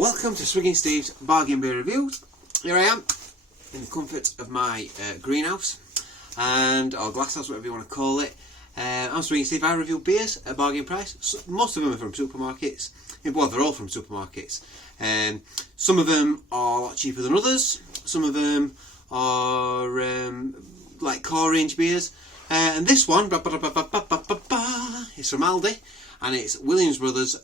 welcome to Swigging Steve's Bargain Beer Reviews. Here I am, in the comfort of my greenhouse, or glasshouse, whatever you want to call it. I'm Swigging Steve. I review beers at a bargain price. So, most of them are from supermarkets. Well, they're all from supermarkets. Some of them are a lot cheaper than others. Some of them are like core range beers. And this one is from Aldi. And it's Williams Brothers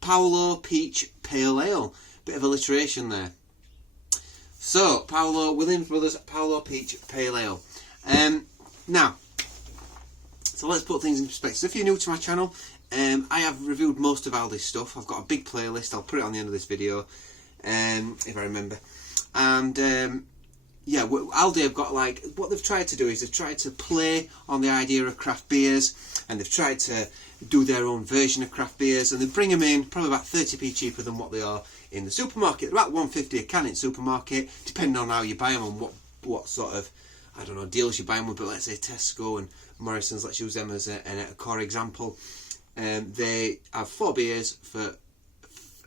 Paolo Peach Pale Ale. Bit of alliteration there. So, Williams Brothers Paolo Peach Pale Ale. Now, so let's put things in perspective. If you're new to my channel, I have reviewed most of Aldi's stuff. I've got a big playlist. I'll put it on the end of this video, if I remember. And yeah, Aldi have got, like, what they've tried to do is they've tried to play on the idea of craft beers, and they've tried to do their own version of craft beers, and they bring them in probably about 30p cheaper than what they are in the supermarket. They're about £1.50 a can in supermarket, depending on how you buy them and what sort of, I don't know, deals you buy them with. But let's say Tesco and Morrison's, let's use them as a core example. They have 4 beers for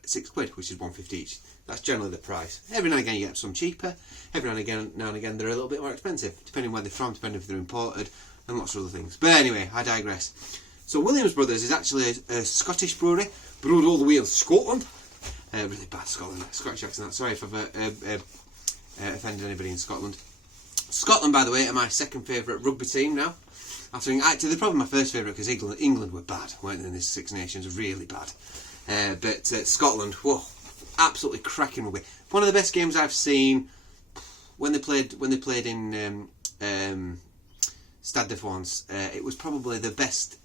£6, which is £1.50 each. That's generally the price. Every now and again you get some cheaper. Every now and again they're a little bit more expensive, depending where they're from, depending if they're imported, and lots of other things. But anyway, I digress. So Williams Brothers is actually a Scottish brewery, brewed all the way in Scotland. Really bad Scottish accent. Sorry if I've offended anybody in Scotland. Scotland, by the way, are my second favourite rugby team now. Actually, they're probably my first favourite because England were bad, weren't they? In this Six Nations, really bad. But Scotland, whoa, absolutely cracking rugby. One of the best games I've seen when they played in Stade de France. It was probably the best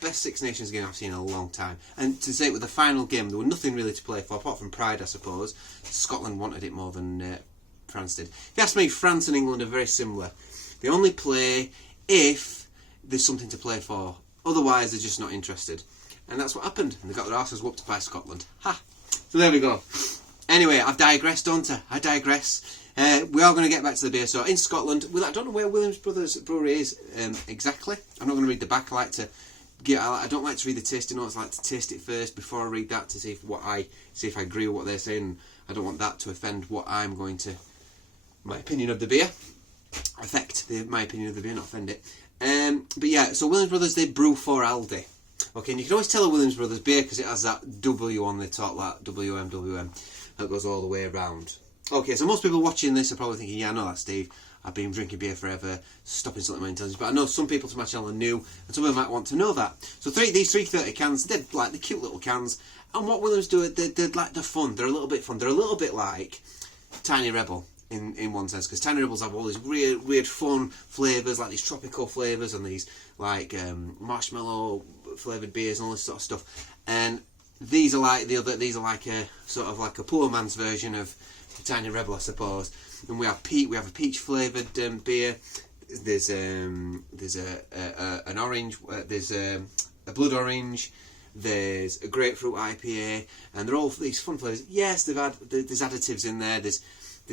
Six Nations game I've seen in a long time. And to say it was the final game, there was nothing really to play for, apart from pride, I suppose. Scotland wanted it more than France did. If you ask me, France and England are very similar. They only play if there's something to play for. Otherwise, they're just not interested. And that's what happened. And they got their arses whooped by Scotland. Ha! So there we go. Anyway, I've digressed, don't I? I digress. We are going to get back to the beer. So in Scotland, I don't know where Williams Brothers Brewery is exactly. I'm not going to read the back. I don't like to read the tasting notes. I like to taste it first before I read that to see if I agree with what they're saying. I don't want that to offend what I'm going to, my opinion of the beer, affect my opinion of the beer, not offend it. But yeah, so Williams Brothers, they brew for Aldi. Okay, and you can always tell a Williams Brothers beer because it has that W on the top, that WM, that goes all the way around. Okay, so most people watching this are probably thinking, yeah, I know that, Steve. I've been drinking beer forever, stop insulting my intelligence. But I know some people to my channel are new, and some of them might want to know that. So these 330 cans, they're like the cute little cans. And what Williams do, they're like, they're fun. They're a little bit fun. They're a little bit like Tiny Rebel in one sense, because Tiny Rebels have all these weird fun flavours, like these tropical flavours and these like marshmallow flavoured beers and all this sort of stuff. And these are like these are like a sort of like a poor man's version of Tiny Rebel, I suppose. And we have a peach flavoured beer. There's an orange. There's a blood orange. There's a grapefruit IPA, and they're all these fun flavours. Yes, there's additives in there. There's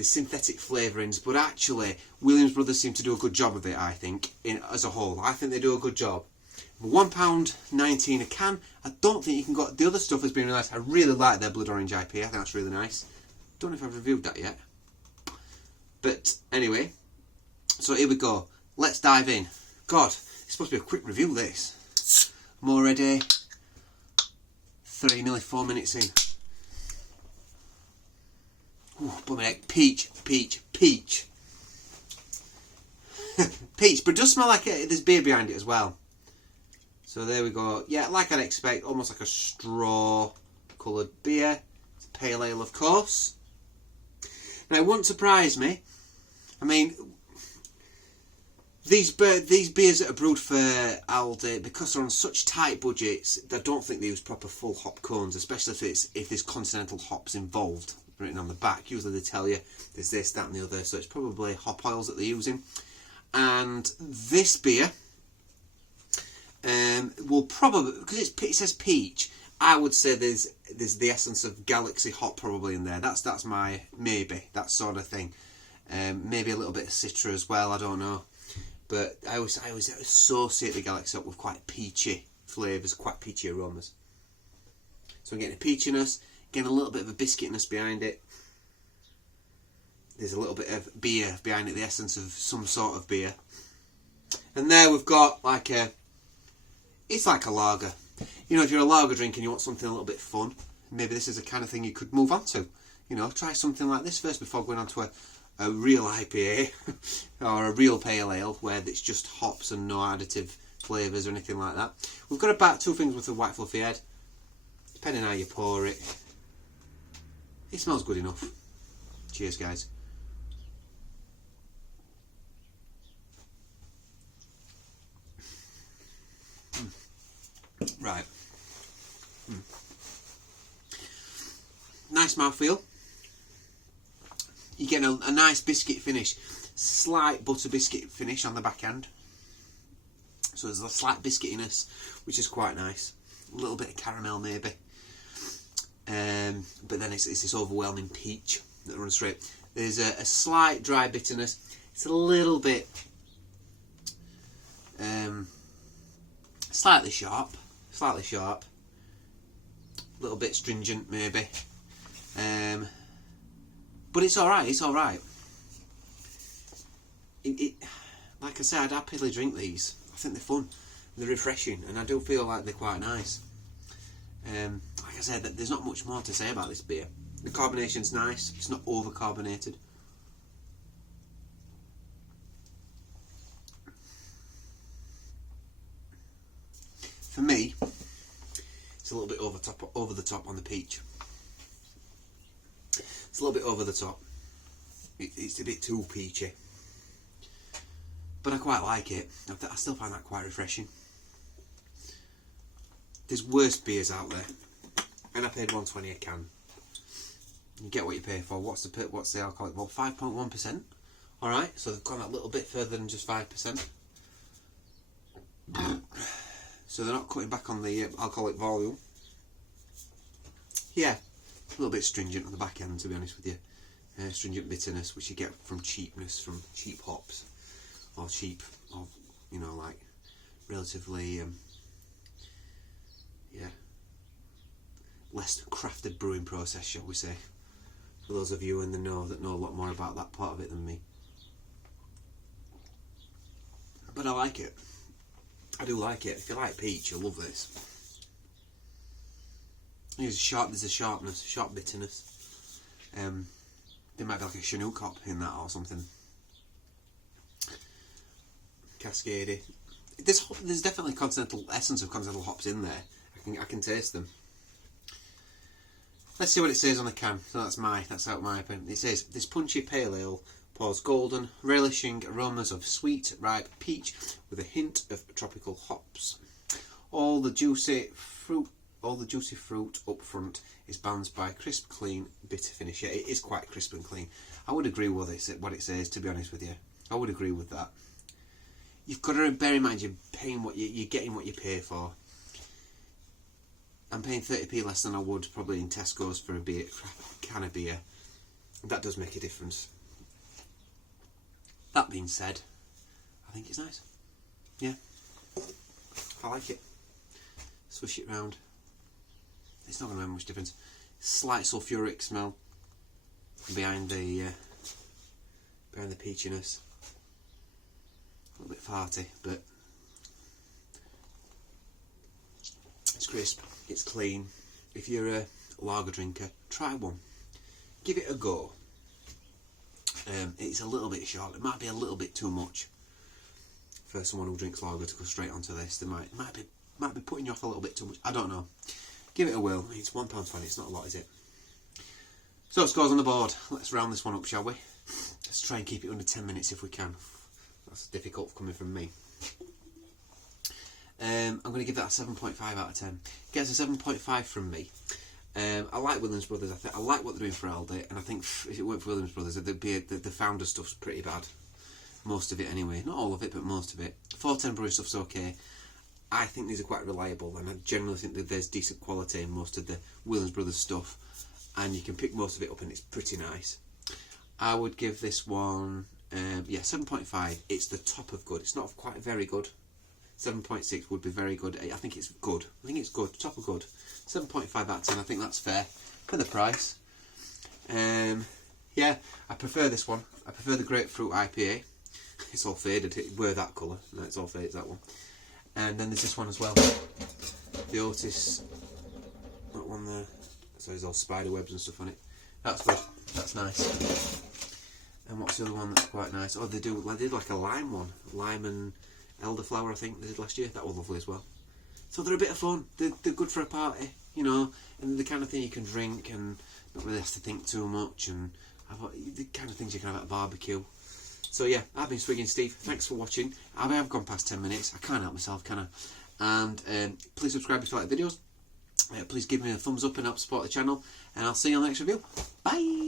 synthetic flavourings, but actually Williams Brothers seem to do a good job of it. I think, as a whole, I think they do a good job. £1.19 a can. I don't think you can go. The other stuff has been really nice. I really like their blood orange IPA. I think that's really nice. Don't know if I've reviewed that yet. But anyway, so here we go. Let's dive in. God, it's supposed to be a quick review, this. I'm already nearly 4 minutes in. Ooh, but my neck. Peach. Peach, but it does smell like there's beer behind it as well. So there we go. Yeah, like I'd expect, almost like a straw coloured beer. It's a pale ale, of course. Now, it wouldn't surprise me. I mean, these beers that are brewed for Aldi, because they're on such tight budgets, I don't think they use proper full hop cones, especially if there's continental hops involved, written on the back. Usually they tell you there's this, that and the other, so it's probably hop oils that they're using. And this beer will probably, because it says peach, I would say there's the essence of Galaxy hop probably in there. That's my maybe, that sort of thing. Maybe a little bit of Citra as well, I don't know. But I always associate the Galaxy hop with quite peachy flavours, quite peachy aromas. So I'm getting a peachiness, Getting a little bit of a biscuitness behind it. There's a little bit of beer behind it, the essence of some sort of beer. And there we've got like it's like a lager. You know, if you're a lager drinker and you want something a little bit fun, maybe this is the kind of thing you could move on to. You know, try something like this first before going on to a real IPA or a real pale ale where it's just hops and no additive flavours or anything like that. We've got about 2 fingers worth of white fluffy head. Depending on how you pour it. It smells good enough. Cheers, guys. Right. Nice mouthfeel. You get a nice biscuit finish. Slight butter biscuit finish on the back end. So there's a slight biscuitiness, which is quite nice. A little bit of caramel maybe. But then it's this overwhelming peach that runs through it. There's a slight dry bitterness. It's a little bit slightly sharp. A little bit stringent maybe. But it's alright, like I said, I'd happily drink these. I think they're fun, they're refreshing, and I do feel like they're quite nice. Like I said, there's not much more to say about this beer. The carbonation's nice, it's not over carbonated. For me, it's a little bit over the top on the peach. It's a little bit over the top. It's a bit too peachy. But I quite like it. I still find that quite refreshing. There's worse beers out there. And I paid $1.20 a can. You get what you pay for. What's the alcoholic? Well, 5.1%. Alright, so they've gone a little bit further than just 5%. So they're not cutting back on the alcoholic volume. Yeah, a little bit stringent on the back end, to be honest with you. Stringent bitterness, which you get from cheapness, from cheap hops, or you know, like relatively, less crafted brewing process, shall we say. For those of you in the know that know a lot more about that part of it than me. But I like it. I do like it. If you like peach, you'll love this. There's a sharpness, a sharp bitterness. There might be like a Chinook hop in that or something. Cascade. There's definitely essence of continental hops in there. I can taste them. Let's see what it says on the can. So that's out my opinion. It says, this punchy pale ale pours golden, relishing aromas of sweet, ripe peach with a hint of tropical hops. All the juicy fruit up front is balanced by a crisp, clean, bitter finish. Yeah, it is quite crisp and clean. I would agree with what it says, to be honest with you. I would agree with that. You've got to bear in mind you're getting what you pay for. I'm paying 30p less than I would probably in Tesco's for a can of beer. That does make a difference. That being said, I think it's nice. Yeah, I like it. Swish it round. It's not going to make much difference. Slight sulphuric smell behind the peachiness. A little bit farty, but it's crisp. It's clean. If you're a lager drinker, try one. Give it a go. It's a little bit short. It might be a little bit too much for someone who drinks lager to go straight onto this. They might be putting you off a little bit too much. I don't know. Give it a whirl. It's £1.20. It's not a lot, is it? So scores on the board. Let's round this one up, shall we? Let's try and keep it under 10 minutes if we can. That's difficult coming from me. I'm going to give that a 7.5 out of 10. Gets a 7.5 from me. I like Williams Brothers. I like what they're doing for Aldi, and I think if it weren't for Williams Brothers, the founder stuff's pretty bad. Most of it anyway. Not all of it, but most of it. 410 brewing stuff's okay. I think these are quite reliable, and I generally think that there's decent quality in most of the Williams Brothers stuff, and you can pick most of it up and it's pretty nice. I would give this one 7.5. It's the top of good. It's not quite very good. 7.6 would be very good. I think it's good. Top of good. 7.5 out of 10. I think that's fair. for the price. Yeah, I prefer this one. I prefer the grapefruit IPA. It's all faded. It were that colour. No, it's all faded, that one. And then there's this one as well. The Otis. That one there. So there's all spider webs and stuff on it. That's good. That's nice. And what's the other one that's quite nice? Oh, they did like a lime one. Lime and elderflower, I think they did last year. That was lovely as well. So they're a bit of fun. They're good for a party, you know. And the kind of thing you can drink and not really have to think too much. And the kind of things you can have at a barbecue. So yeah, I've been Swigging Steve. Thanks for watching. I have gone past 10 minutes. I can't help myself, can I? And please subscribe if you like the videos. Please give me a thumbs up and help support the channel. And I'll see you on the next review. Bye!